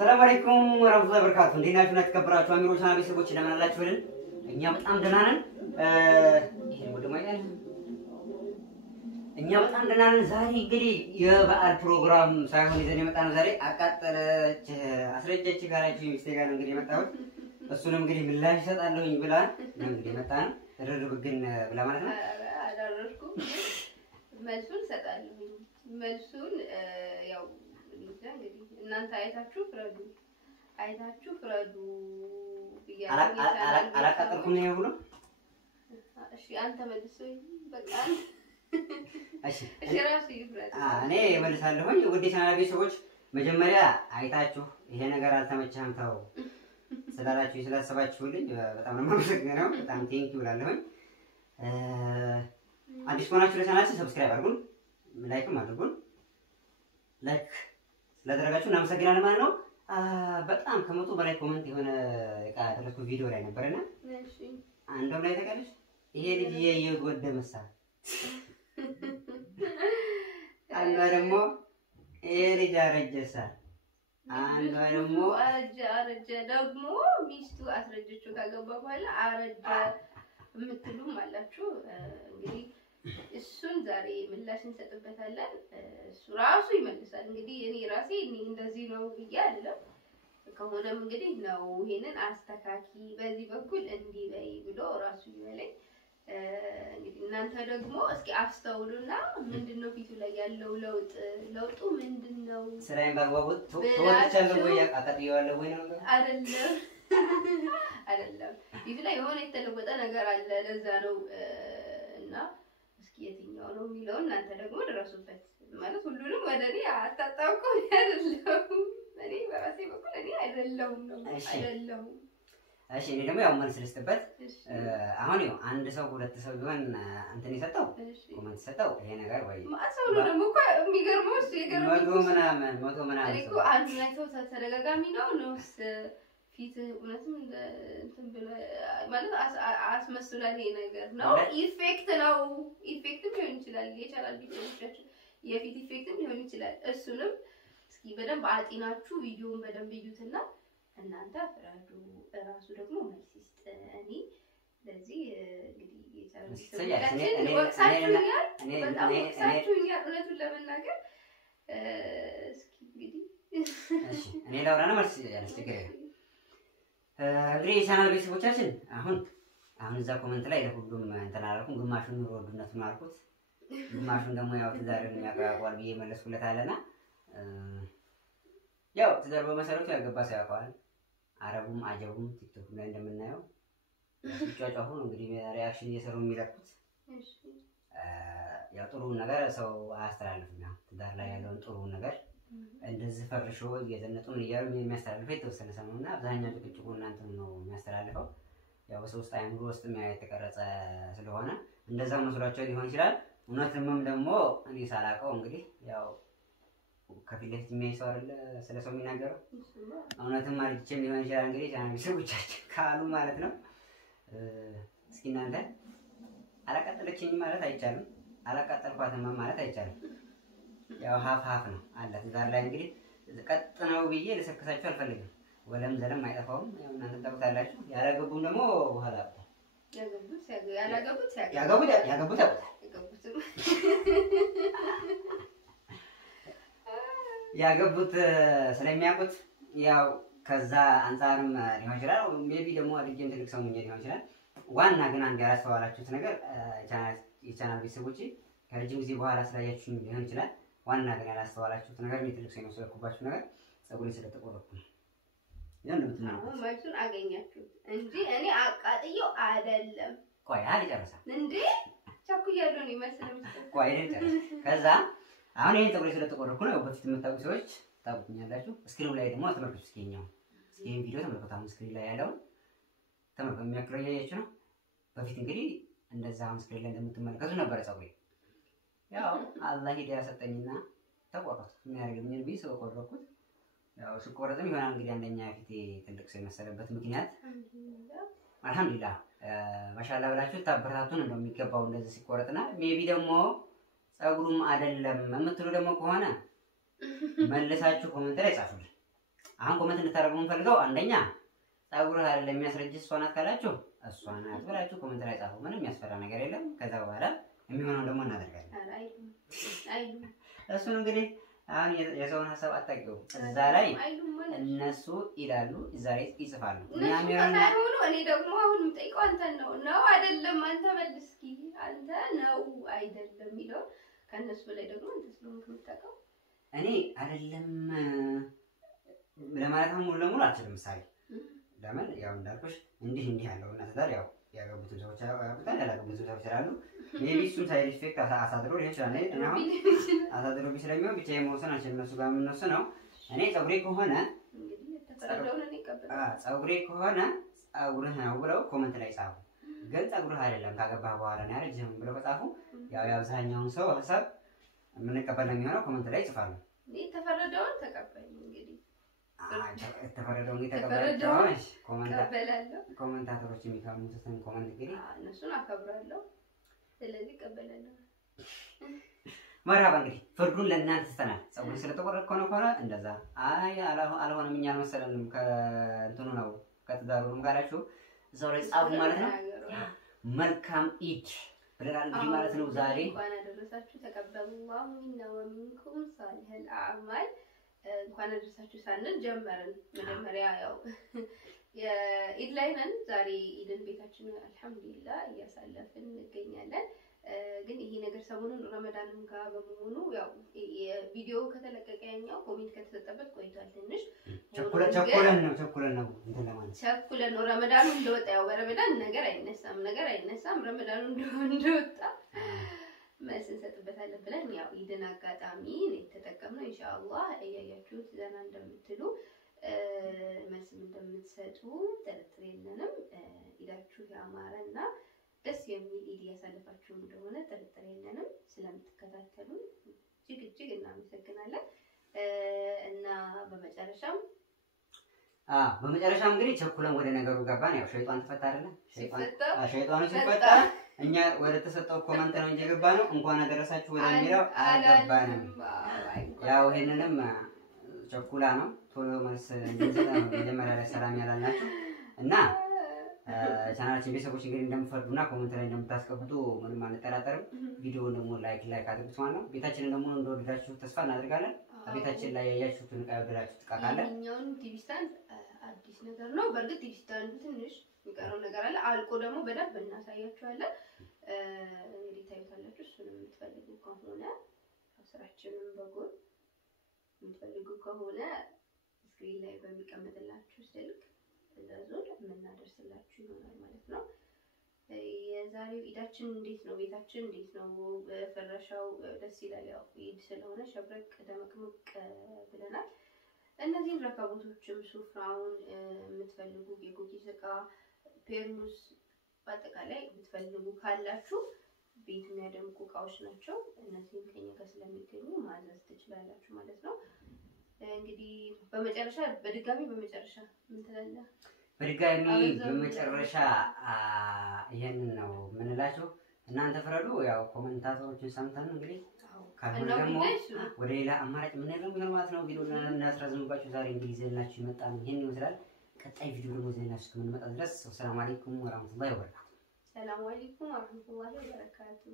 السلام عليكم ورحمة الله وبركاته. ندينا شو نتكبرات واميروش أنا بيسبوش لما نلاش ولن. إني بتأم دنانن. إيه بدو ما يعني. إني بتأم دنانن زاري قدي يبقى البروغرام سايفون إذا نمت زاري أكاد أسرج جت كارا شيء مستيقان قدي متأول. بس سلام قدي بالله شد الله يبلا. نعم قدي متأن. الرجل بقين بلا ما نحن. على الرجل. ملسون سد الله. ملسون ياو. مثلاً قدي. እናንተ አይታችሁ ፍረዱ አላቃጠልኩም ነው ብሎ እሺ አንተ መልሰው በቃ እሺ እሺ ራሱ ይፍረድ እኔ እመልሳለሁኝ ወደ ቻናል ቤተሰቦች መጀመሪያ አይታችሁ ይሄ ነገር አልተመቸህም ተው ስላላችሁ ስላሰባችሁልኝ በጣም ነው የማመሰግነው በጣም ቴንኪው እላለሁኝ አዲስ ሆናችሁ ለቻናላችን ሰብስክራይብ አድርጉን ላይክም አድርጉን ላይክ ለደረጋችሁ እናመሰግናለን ማለት ነው በጣም ከመቶ በላይ ኮሜንት የሆነ ያደረኩ ቪዲዮ ላይ ነበርና እሺ አንደም ላይ ተቀለሽ ይሄ ልጅ የየጎደ መሳ አንዷ ደግሞ ይሄ ልጅ አረጀሳ አንዷ ደግሞ አረጀ ደግሞ ሚስቱ አስረጀችው ካገባ በኋላ አረጀ የምትሉም አላችሁ እንግዲህ እሱን ዛሬ ምላሽ እንሰጥበታለን እሱ ራሱ ይመልሳል እንግዲህ እኔ ራሴ እንደዚህ ነው ብያለሁ ከሆነም እንግዲህ ነው ይሄንን አስተካኪ በዚህ በኩል እንዲህ በይ ብሎ ራሱ ይበለኝ እንግዲህ እናንተ ደግሞ እስኪ አስተውሉና ምንድነው ፊቱ ላይ ያለው ለውጡ ምንድነው ስራዬን ባግባቡ ተወጥቻለሁ ወይ አቀጥየዋለሁ ወይ ነው አይደለም ፊቱ ላይ የሆነ የተለወጠ ነገር አለ ለዛ ነው እና የትኛው ነው የሚለው እናንተ ደግሞ ድረሱበት ማለት ሁሉንም ወደኔ አጣጣውቁ አይደለም እኔ በራሴ በኩል እኔ አይደለም እሺ እኔ ደግሞ ያው መልስ ልስጥበት አሁን ይኸው አንድ ሰው ሁለት ሰው ቢሆን እንትን ይሰጣው ኮሜንት ይሰጣው ይሄ ነገር ወይ ማሰው ደግሞ እኮ የሚገርመው መቶ ምናምን እኮ አንድ ላይ ሰው ተደጋጋሚ ነውስ ፊት እውነትም እንትን ብለ ማለት አስመስላል ይሄ ነገር ነው ኢፌክት ሊሆን ይችላል የቻናል ቪዲዮዎቻችሁ የፊት ኢፌክትም ሊሆን ይችላል እሱንም እስኪ በደንብ አጢናችሁ ቪዲዮውን በደንብ ይዩትና እናንተ ፍራዱ ራሱ ደግሞ መልስ ይስጥ እኔ ለዚህ እንግዲህ የቻናል ቪዲዮዎቻችን ወቅሳችሁኛል እውነቱን ለመናገር እስኪ እንግዲህ እሺ እኔ ላውራና መልስ ያስቸግረኝ እንግዲህ የቻናል ቤተሰቦቻችን አሁን እዛ ኮሜንት ላይ ለሁሉም እንትን አላልኩም ግማሹን ኑሮ ውድነቱን አልኩት ግማሹን ደግሞ ያው ትዳርን የሚያቀራቋል ብዬ መለስኩለት አለና ያው ትዳር በመሰረቱ ያልገባ ሰው ያውቀዋል አረቡም አጀቡም ቲክቶክ ላይ እንደምናየው ሲጫጫሁ ነው እንግዲህ ሪአክሽን እየሰሩ የሚለቁት ያው ጥሩ ነገር ሰው አያስተላልፍም ያው ትዳር ላይ ያለውን ጥሩ ነገር እንደዚህ ፈርሾ እየዘነጡ ምን እያሉ የሚያስተላልፈው የተወሰነ ሰሞኑና አብዛኛው ጥቅጭቁ እናንተ ነው የሚያስተላልፈው ያው በሶስት አይምሮ ውስጥ የተቀረጸ ስለሆነ እንደዛው መስሏቸው ሊሆን ይችላል እውነትም ደግሞ እኔ ሳላቀው እንግዲህ ያው ከፊት ለፊት የሚያይሰው አይደለ ስለሰው የሚናገረው እውነትም አልጅም ሊሆን ይችላል እንግዲህ ቻናል ቤተሰቦቻችን ካሉ ማለት ነው እስኪ እናንተ አላቃጠለችኝ ማለት አይቻልም አላቃጠልኳትም ማለት አይቻልም ያው ሀፍ ነው አለ ትዳር ላይ እንግዲህ ቀጥ ነው ብዬ ልሰክሳችሁ አልፈልግም ወለም ዘለም አይጠፋውም ያው እናንተ ታውቁታላችሁ ያላገቡም ደግሞ በኋላ ያገቡት ያገቡት ስለሚያውቁት ያው ከዛ አንፃርም ሊሆን ይችላል ሜቢ ደግሞ አድርጌም ትልቅ ሰው ሊሆን ይችላል ዋና ግን አንድ ያላስተዋላችሁት ነገር የቻናል ቤተሰቦች ከረጅም ጊዜ በኋላ ስላያችሁኝ ሊሆን ይችላል ዋና ግን ያላስተዋላችሁት ነገር ትልቅ ሰው የመስለኩባችሁ ነገር ፀጉሬን ስለተቆረጥኩ ነው ያን ምትናገሩ ማይቱን አገኛችሁ እንጂ እኔ አቃጥየው አይደለም ቆይ አልጨረሰም እንዴ ቻኩያለሁ ነው መስለም ቆይ ልጨርስ ከዛ አሁን ይሄን ፀጉሬን ስለተቆረጥኩ ነው በፊት የምታውቁ ሰዎች ታውቁኛላችሁ ስክሪኑ ላይ ደግሞ ተመልከቱ እስኪኛው እስኪን ቪዲዮ ተመልከቱ አሁን ስክሪን ላይ ያለው ተመልከቱ የሚያክለው ያያችሁ ነው በፊት እንግዲህ እንደዛ አሁን ስክሪን ላይ እንደምትመለከቱ ነበር ፀጉሬ ያው አላህ ሂዳያ ሰጠኝና ተቆረጥኩ ምን ያደርግልኛል ቢስ ተቆረጥኩት ያው ስቆረጥም ይሆናል እንግዲህ አንደኛ ፊቴ ትልቅ ሰው የመሰለበት ምክንያት አልহামዱሊላህ ማሻአላ ብላችሁ ታበረታቱን እንደሚገባው እንደዚህ ሲቆረጥና ሜቢ ደግሞ ፀጉሩም አይደለም የምትሉ ደግሞ ከሆነ መልሳችሁ ኮሜንት ላይ ጻፉልኝ አሁን ኮመንት እንድታደርጉ የምንፈልገው አንደኛ ፀጉርህ አይደለም የሚያስረጅ እሷ ናት ካላችሁ እሷ ናት ብላችሁ ኮመንት ላይ ጻፉ። ምንም የሚያስፈራ ነገር የለም። ከዛ በኋላ የሚሆነው ደግሞ እናደርጋለን። እሱን እንግዲህ አሁን የሰውን ሀሳብ አታውቂውም። እዛ ላይ እነሱ ይላሉ፣ እዛ ላይ ይጽፋሉ። እኔ ደግሞ አሁን የምጠይቀው አንተን ነው አይደለም? አንተ በል እስኪ አንተ ነው አይደለም የሚለው ከእነሱ ላይ ደግሞ አንተ ስለሆንክ የምታውቀው። እኔ አይደለም ለማለት ሙሉ ለሙሉ አልችልም። ምሳሌ ለምን ያው እንዳልኩሽ እንዲህ ያለው እና ትዳር ያው ያገቡትን ሰዎች ያውቁታል፣ ያላገቡትን ሰዎች ስላሉ ሜቢ እሱም ሳይድ ኢፌክት አሳድሮ ሊሆን ይችላል። እኔ አሁን አሳድሮ ቢስለሚው ብቻ የመወሰን አልችልም። እነሱ ጋር የምንወስነው እኔ ፀጉሬ ከሆነ ፀጉሬ ከሆነ ፀጉርህ ነው ብለው ኮመንት ላይ ጻፉ። ግን ፀጉርህ አይደለም ካገባህ በኋላ ነው ያረጀህም ብለው ከጻፉ ያው የአብዛኛውን ሰው ሀሳብ የምንቀበል ነው የሚሆነው። ኮመንት ላይ ይጽፋሉ። የተፈረደውን ተቀበል እንግዲህ የተፈረደውን ኮመንታተሮች የሚካሙትን ኮመንት እንግዲህ እነሱን አከብራለሁ። ስለዚህ እቀበላለሁ። መርሀባ እንግዲህ ፍርዱን ለእናንተ ትተናል። ፀጉር ስለተቆረጥክ ከሆነ እንደዛ አይ አልሆነም እኛ አልመሰለንም ከእንትኑ ነው ከትዳሩም ካላችሁ እዛው ላይ ጻፉ ማለት ነው። መልካም ኢድ ብለናል እንግዲህ ማለት ነው። ዛሬ እንኳን አደረሳችሁ። ተቀበሉላሁ ሚና ወሚንኩም ሳሊሀል አዕማል። እንኳን አደረሳችሁ ሳንል ጀመርን። መጀመሪያ ያው የኢድ ላይ ነን። ዛሬ ኢድን ቤታችን አልሐምዱሊላህ እያሳለፍን እንገኛለን። ግን ይሄ ነገር ሰሞኑን ረመዳንም ጋር በመሆኑ ያው የቪዲዮ ከተለቀቀ ያኛው ኮሜንት ከተሰጠበት ቆይቷል። ትንሽ ቸኩለን ነው እንትን ለማለት ቸኩለን ነው። ረመዳኑ እንደወጣ ያው በረመዳን ነገር አይነሳም። ረመዳኑ እንደወጣ መልስ እንሰጥበታለን ብለን ያው ኢድን አጋጣሚ ነው የተጠቀምነው። ኢንሻአላህ እያያችሁት ዘና እንደምትሉ መልስም እንደምትሰጡ ጥርጥር የለንም። ኢዳችሁ ያማረና ደስ የሚል ኢድ ያሳለፋችሁ እንደሆነ ጥርጥር የለንም። ስለምትከታተሉን እጅግ እናመሰግናለን። እና በመጨረሻም እንግዲህ ቸኩለን ወደ ነገሩ ገባን። ያው ሸይጣን ተፈታ አይደለ? ሸይጣኑ ሲፈታ እኛ ወደ ተሰጠው ኮመንት ነው እንጂ ገባነው እንኳን አደረሳችሁ ወደሚለው አልገባንም። ያው ይሄንንም ቸኩላ ነው ቶሎ መልስ እንድንሰጥ መጀመሪያ ላይ ሰላም ያላልናችሁ እና ቻናላችን ቤተሰቦች እንግዲህ እንደምትፈርዱና ኮሜንት ላይ እንደምታስቀምጡ ምንም አንጠራጠርም። ቪዲዮውን ደግሞ ላይክ አድርጉት ማለት ነው። ቤታችንን ደግሞ እንደወደዳችሁ ተስፋ እናደርጋለን። ቤታችን ላይ ያያችሁትን ዕቃ ወደዳችሁት ዕቃ ካለ እኛውን ቲቪ ስታንድ አዲስ ነገር ነው። በእርግጥ ቲቪ ስታንዱ ትንሽ የሚቀረው ነገር አለ። አልቆ ደግሞ በደንብ እናሳያችኋለን። እንግዲህ ታዩታላችሁ። እሱንም የምትፈልጉ ከሆነ ስራችንን በጎን የምትፈልጉ ከሆነ ስክሪን ላይ በሚቀመጥላችሁ ስልክ እዛዙን የምናደርስላችሁ ይሆናል ማለት ነው። የዛሬው ኢዳችን እንዴት ነው? ቤታችን እንዴት ነው? በፈረሻው ደስ ይላል። ያው ኢድ ስለሆነ ሸብረቅ ደመቅመቅ ብለናል። እነዚህን ረከቦቶችም ሱፍራውን የምትፈልጉ የኩኪስ ዕቃ ፔርሙስ በአጠቃላይ የምትፈልጉ ካላችሁ ቤት የሚያደምቁ እቃዎች ናቸው። እነዚህን ከኛ ጋር ስለሚገኙ ማዘዝ ትችላላችሁ ማለት ነው። እንግዲህ በድጋሚ በመጨረሻ ምን ትላለህ? በመጨረሻ ይሄንን ነው የምንላችሁ። እናንተ ፍረዱ። ያው ኮሜንታተሮችን ሰምተን እንግዲህ ካልሆነ ደግሞ ወደ ሌላ አማራጭ ምን ያለው ማለት ነው። ቪዲዮ እናስረዝምባችሁ ዛሬ እንግዲህ ይዘንላችሁ ይመጣል። ይሄን ይመስላል። ቀጣይ ቪዲዮ ደግሞ ይዘንላችሁ እስከምንመጣ ድረስ ሰላም አለይኩም ወራህመቱላሂ ወበረካቱ። ሰላም አለይኩም ወራህመቱላሂ ወበረካቱ።